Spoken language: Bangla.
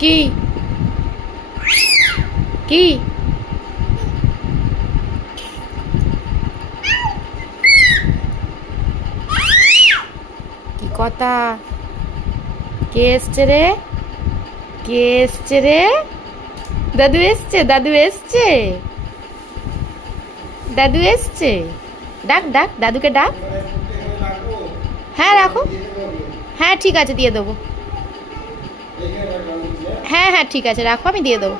কি কি কি কথা? কে এসছে রে? কে এসছে রে? দাদু এসছে, দাদু এসছে, দাদু এসছে। ডাক ডাক, দাদুকে ডাক। হ্যাঁ রাখো। হ্যাঁ ঠিক আছে, দিয়ে দেবো। হ্যাঁ হ্যাঁ ঠিক আছে, রাখো, আমি দিয়ে দেবো।